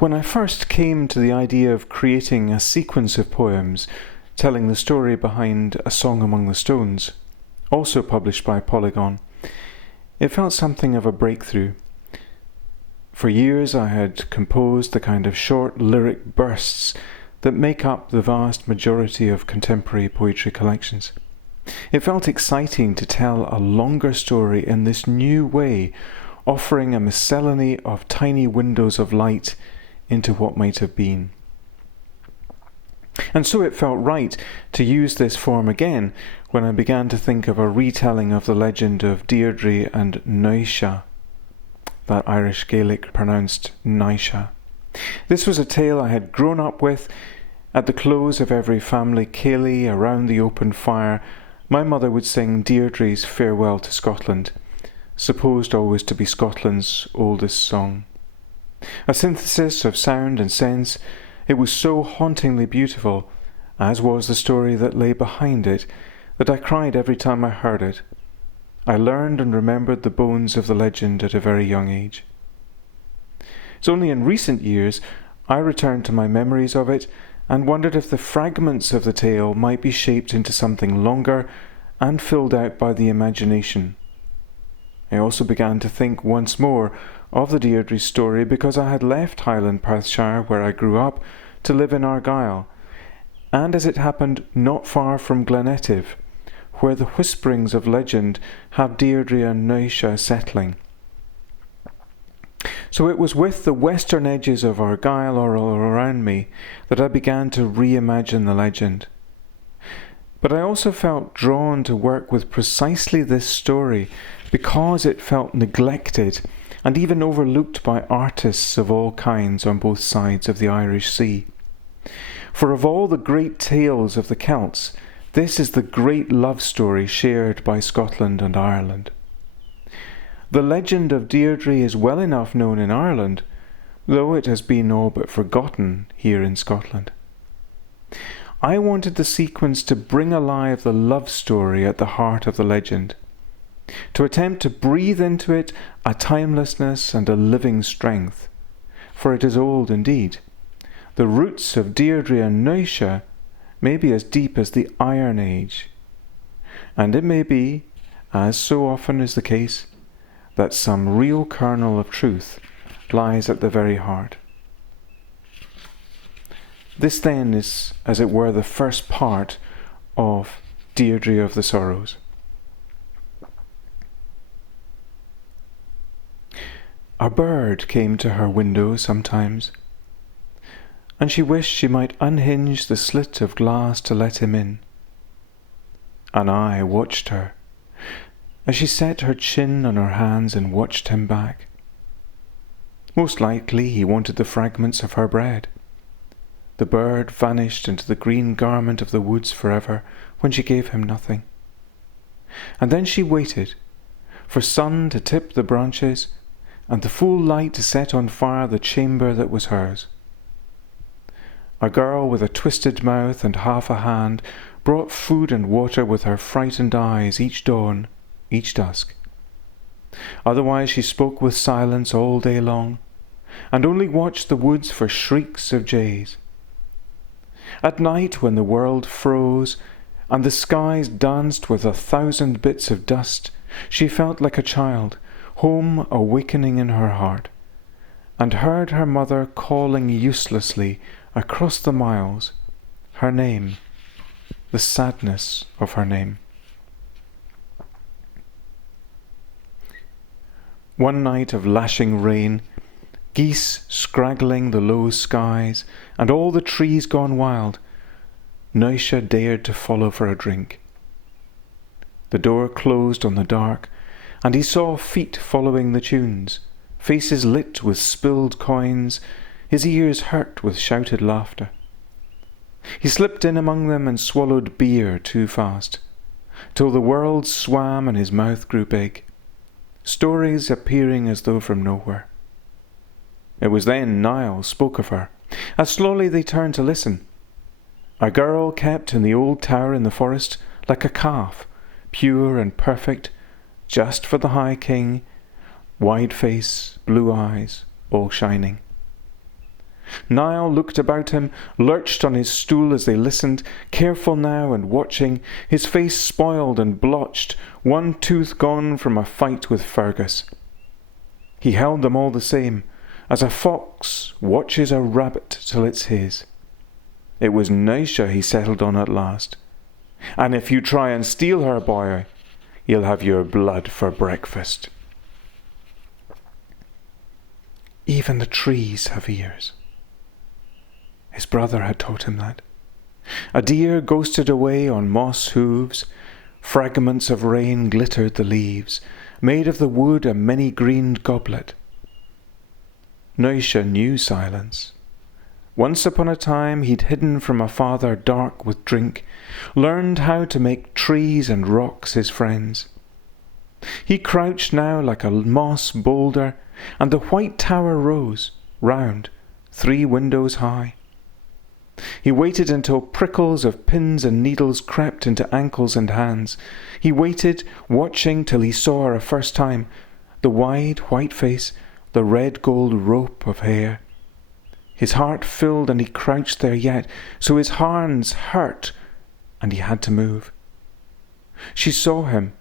When I first came to the idea of creating a sequence of poems telling the story behind A Song Among the Stones, also published by Polygon, it felt something of a breakthrough. For years I had composed the kind of short lyric bursts that make up the vast majority of contemporary poetry collections. It felt exciting to tell a longer story in this new way, offering a miscellany of tiny windows of light into what might have been. And so it felt right to use this form again when I began to think of a retelling of the legend of Deirdre and Naoise, that Irish Gaelic pronounced Naisha. This was a tale I had grown up with. At the close of every family ceilidh around the open fire, my mother would sing Deirdre's Farewell to Scotland, supposed always to be Scotland's oldest song. A synthesis of sound and sense, it was so hauntingly beautiful, as was the story that lay behind it, that I cried every time I heard it. I learned and remembered the bones of the legend at a very young age. It's only in recent years I returned to my memories of it and wondered if the fragments of the tale might be shaped into something longer and filled out by the imagination. I also began to think once more of the Deirdre story because I had left Highland Perthshire, where I grew up, to live in Argyll, and as it happened not far from Glenetiv, where the whisperings of legend have Deirdre and Naoise settling. So it was with the western edges of Argyll all around me that I began to reimagine the legend. But I also felt drawn to work with precisely this story because it felt neglected and even overlooked by artists of all kinds on both sides of the Irish Sea. For of all the great tales of the Celts, this is the great love story shared by Scotland and Ireland. The legend of Deirdre is well enough known in Ireland, though it has been all but forgotten here in Scotland. I wanted the sequence to bring alive the love story at the heart of the legend, to attempt to breathe into it a timelessness and a living strength, for it is old indeed. The roots of Deirdre and Naoise may be as deep as the Iron Age, and it may be, as so often is the case, that some real kernel of truth lies at the very heart. This then is, as it were, the first part of Deirdre of the Sorrows. A bird came to her window sometimes, and she wished she might unhinge the slit of glass to let him in. And I watched her, as she set her chin on her hands and watched him back. Most likely he wanted the fragments of her bread. The bird vanished into the green garment of the woods forever when she gave him nothing. And then she waited for sun to tip the branches and the full light to set on fire the chamber that was hers. A girl with a twisted mouth and half a hand brought food and water with her frightened eyes each dawn, each dusk. Otherwise she spoke with silence all day long, and only watched the woods for shrieks of jays. At night, when the world froze, and the skies danced with 1,000 bits of dust, she felt like a child, home awakening in her heart, and heard her mother calling uselessly across the miles, her name, the sadness of her name. One night of lashing rain, geese scraggling the low skies, and all the trees gone wild, Naoise dared to follow for a drink. The door closed on the dark, and he saw feet following the tunes, faces lit with spilled coins, his ears hurt with shouted laughter. He slipped in among them and swallowed beer too fast, till the world swam and his mouth grew big, stories appearing as though from nowhere. It was then Niall spoke of her, as slowly they turned to listen. A girl kept in the old tower in the forest, like a calf, pure and perfect, just for the High King, wide face, blue eyes, all shining. Niall looked about him, lurched on his stool as they listened, careful now and watching, his face spoiled and blotched, one tooth gone from a fight with Fergus. He held them all the same, as a fox watches a rabbit till it's his. It was Naoise he settled on at last. And if you try and steal her, boy, you'll have your blood for breakfast. Even the trees have ears. His brother had taught him that. A deer ghosted away on moss hooves. Fragments of rain glittered the leaves, made of the wood a many-greened goblet. Naoise knew silence. Once upon a time he'd hidden from a father dark with drink, learned how to make trees and rocks his friends. He crouched now like a moss boulder, and the white tower rose, round, 3 windows high. He waited until prickles of pins and needles crept into ankles and hands. He waited, watching till he saw her a first time, the wide white face, the red gold rope of hair. His heart filled and he crouched there yet, so his hands hurt and he had to move. She saw him.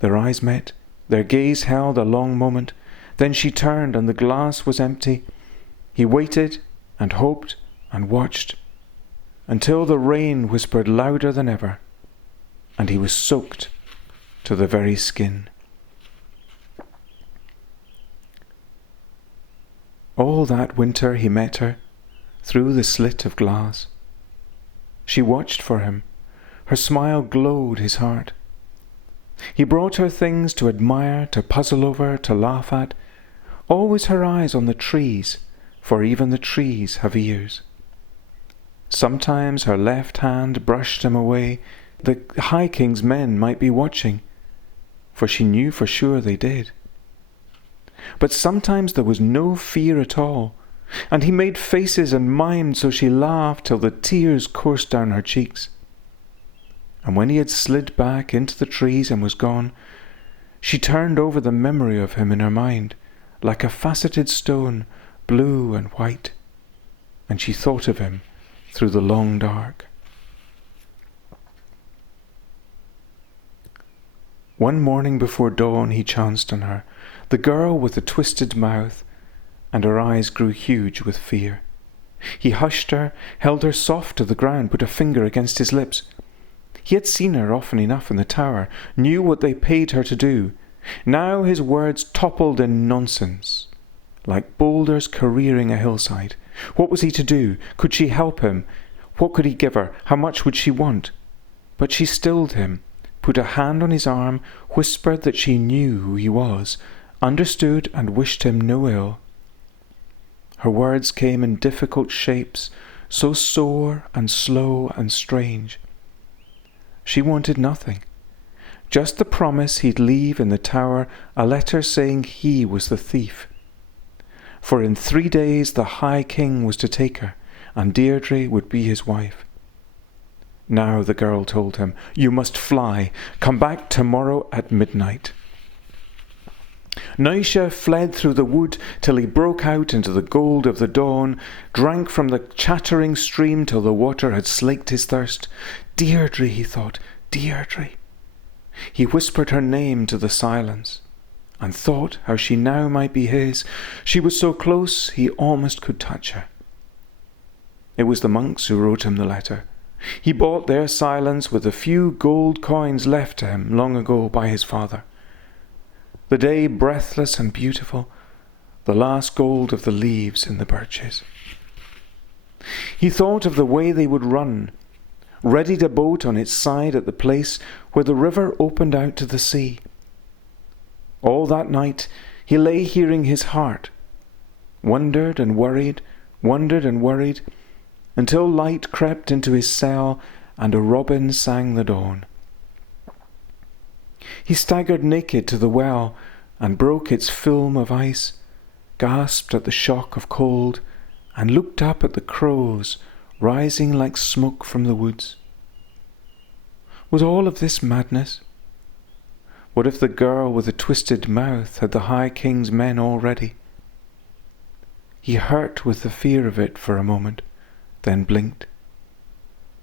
Their eyes met. Their gaze held a long moment. Then she turned and the glass was empty. He waited and hoped and watched, until the rain whispered louder than ever, and he was soaked to the very skin. All that winter he met her, through the slit of glass. She watched for him. Her smile glowed his heart. He brought her things to admire, to puzzle over, to laugh at, always her eyes on the trees, for even the trees have ears. Sometimes her left hand brushed him away. The High King's men might be watching, for she knew for sure they did. But sometimes there was no fear at all, and he made faces and mimed so she laughed till the tears coursed down her cheeks. And when he had slid back into the trees and was gone, she turned over the memory of him in her mind, like a faceted stone, blue and white, and she thought of him through the long dark. One morning before dawn he chanced on her, the girl with the twisted mouth, and her eyes grew huge with fear. He hushed her, held her soft to the ground, put a finger against his lips. He had seen her often enough in the tower, knew what they paid her to do. Now his words toppled in nonsense, like boulders careering a hillside. What was he to do? Could she help him? What could he give her? How much would she want? But she stilled him, put a hand on his arm, whispered that she knew who he was, understood and wished him no ill. Her words came in difficult shapes, so sore and slow and strange. She wanted nothing, just the promise he'd leave in the tower a letter saying he was the thief. For in 3 days the High King was to take her, and Deirdre would be his wife. Now the girl told him, "You must fly. Come back tomorrow at midnight." Naoise fled through the wood till he broke out into the gold of the dawn, drank from the chattering stream till the water had slaked his thirst. Deirdre, he thought, Deirdre. He whispered her name to the silence, and thought how she now might be his. She was so close he almost could touch her. It was the monks who wrote him the letter. He bought their silence with the few gold coins left to him long ago by his father. The day breathless and beautiful, the last gold of the leaves in the birches. He thought of the way they would run, ready to boat on its side at the place where the river opened out to the sea. All that night he lay hearing his heart, wondered and worried, until light crept into his cell and a robin sang the dawn. He staggered naked to the well and broke its film of ice, gasped at the shock of cold, and looked up at the crows rising like smoke from the woods. Was all of this madness? What if the girl with the twisted mouth had the High King's men already? he hurt with the fear of it for a moment, then blinked.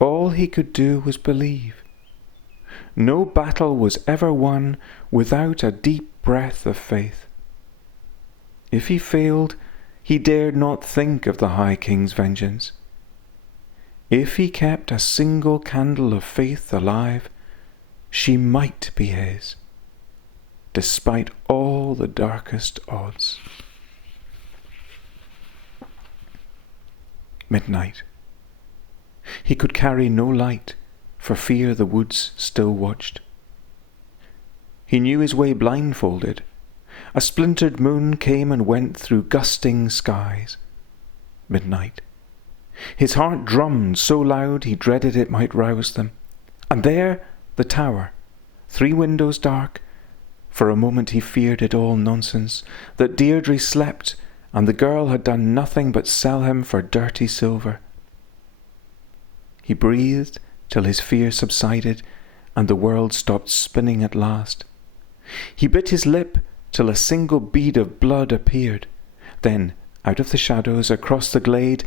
All he could do was believe. No battle was ever won without a deep breath of faith. If he failed, he dared not think of the High King's vengeance. If he kept a single candle of faith alive, she might be his, despite all the darkest odds. Midnight. He could carry no light, for fear the woods still watched. He knew his way blindfolded. A splintered moon came and went through gusting skies. Midnight. His heart drummed so loud he dreaded it might rouse them. And there, the tower, 3 windows dark. For a moment he feared it all nonsense, that Deirdre slept, and the girl had done nothing but sell him for dirty silver. He breathed till his fear subsided, and the world stopped spinning at last. He bit his lip till a single bead of blood appeared. Then, out of the shadows, across the glade,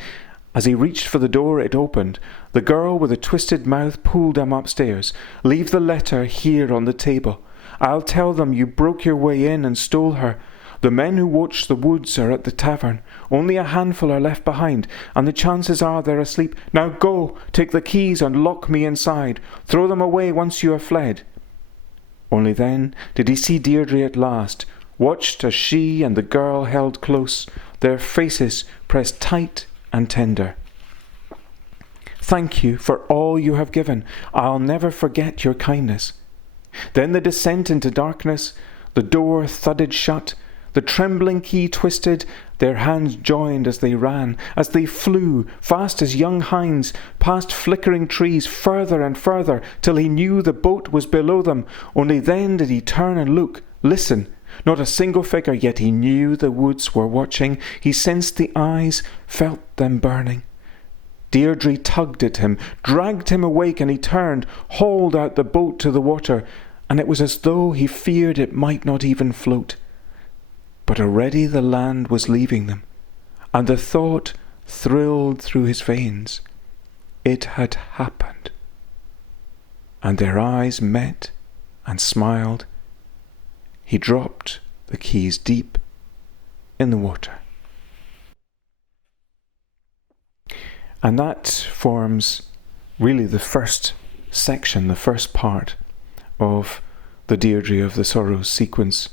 as he reached for the door, it opened. The girl with a twisted mouth pulled him upstairs. "Leave the letter here on the table. I'll tell them you broke your way in and stole her. The men who watch the woods are at the tavern. Only a handful are left behind, and the chances are they're asleep. Now go, take the keys and lock me inside. Throw them away once you have fled." Only then did he see Deirdre at last, watched as she and the girl held close, their faces pressed tight and tender. "Thank you for all you have given. I'll never forget your kindness." Then the descent into darkness, the door thudded shut, the trembling key twisted, their hands joined as they ran, as they flew, fast as young hinds, past flickering trees, further and further, till he knew the boat was below them. Only then did he turn and look, listen. Not a single figure, yet he knew the woods were watching. He sensed the eyes, felt them burning. Deirdre tugged at him, dragged him awake, and he turned, hauled out the boat to the water, and it was as though he feared it might not even float. But already the land was leaving them, and the thought thrilled through his veins. It had happened. And their eyes met and smiled. He dropped the keys deep in the water. And that forms really the first section, the first part of the Deirdre of the Sorrows sequence,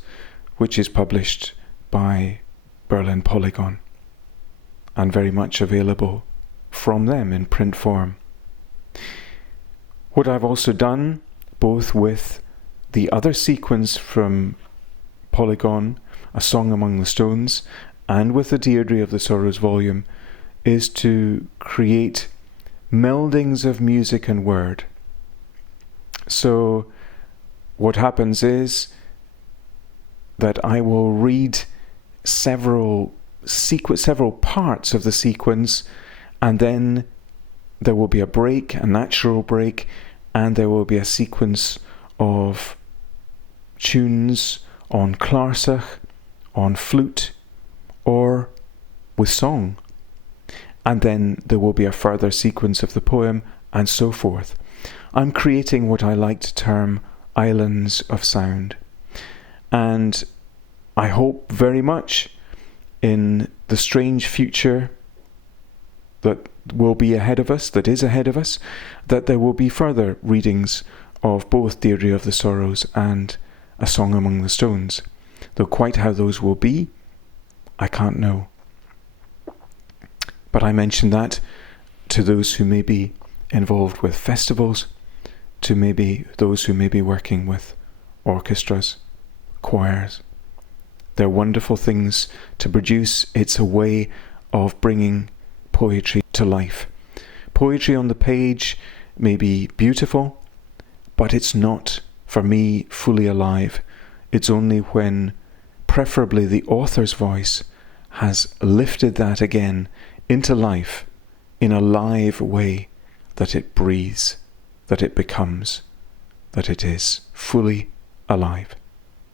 which is published by Berlin Polygon and very much available from them in print form. What I've also done, both with the other sequence from Polygon, A Song Among the Stones, and with the Deirdre of the Sorrows volume, is to create meldings of music and word. So what happens is that I will read several parts of the sequence, and then there will be a break, a natural break, and there will be a sequence of tunes on clarsach, on flute, or with song. And then there will be a further sequence of the poem, and so forth. I'm creating what I like to term islands of sound. And I hope very much in the strange future that will be ahead of us, that is ahead of us, that there will be further readings of both Deirdre of the Sorrows and A Song Among the Stones. Though quite how those will be, I can't know. But I mention that to those who may be involved with festivals, to maybe those who may be working with orchestras, choirs. They're wonderful things to produce. It's a way of bringing poetry to life. Poetry on the page may be beautiful, but it's not, for me, fully alive. It's only when, preferably the author's voice, has lifted that again into life in a live way, that it breathes, that it becomes, that it is fully alive.